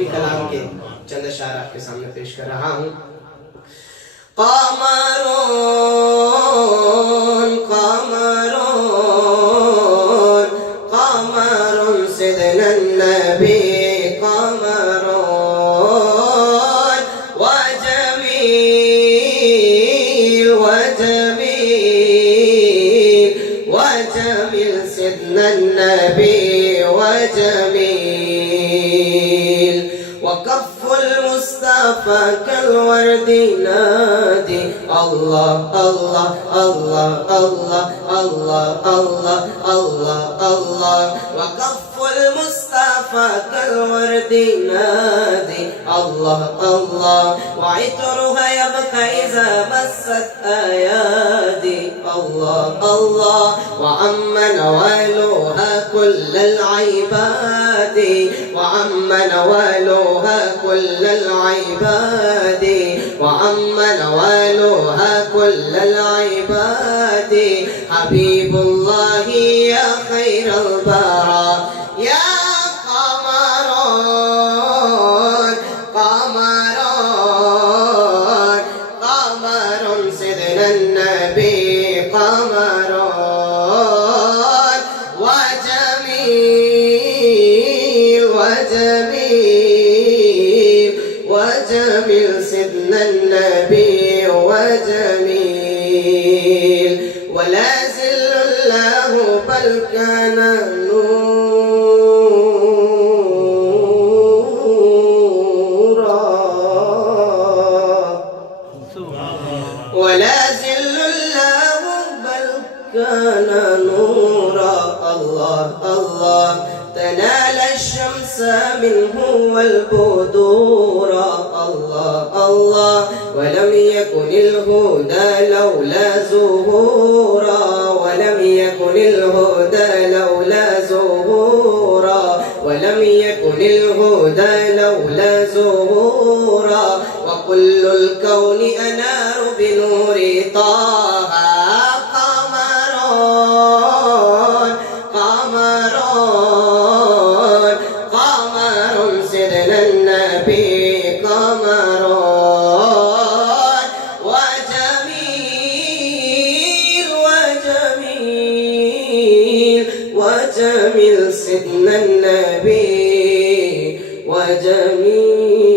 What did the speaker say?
नबी कलाम के चंद अशआर आपके सामने पेश कर रहा हूँ। क़मरुन क़मरुन क़मरुन सिदना नबी क़मरुन वजमील वजमील वजमील सिदना नबी وجميل وكف المصطفى كالورد نادي الله الله الله الله الله الله الله الله وكف المصطفى كالورد نادي الله الله وعطرها يبقى إذا مست أيادي الله الله وعم نوالها كل العباد وعم نوالها كل العباد وعم نوالها كل العباد حبيب الله يا خير البراء يا قمرون قمرون قمر سيدنا النبي قمرون وجميل وجميل وجميل سيدنا النبي وجميل ولا زل الله بل كان نورا ولا زل الله بل كان نورا الله الله تنال الشمس منه والبدور الله الله ولم يكن الهدى لولا زهورا ولم يكن الهدى لولا زهورا ولم يكن الهدى لولا زهورا وكل الكون أنار بنور طه قمرون قمرون قمر سيدنا النبي قمرون وجميل وجميل وجميل سيدنا النبي وجميل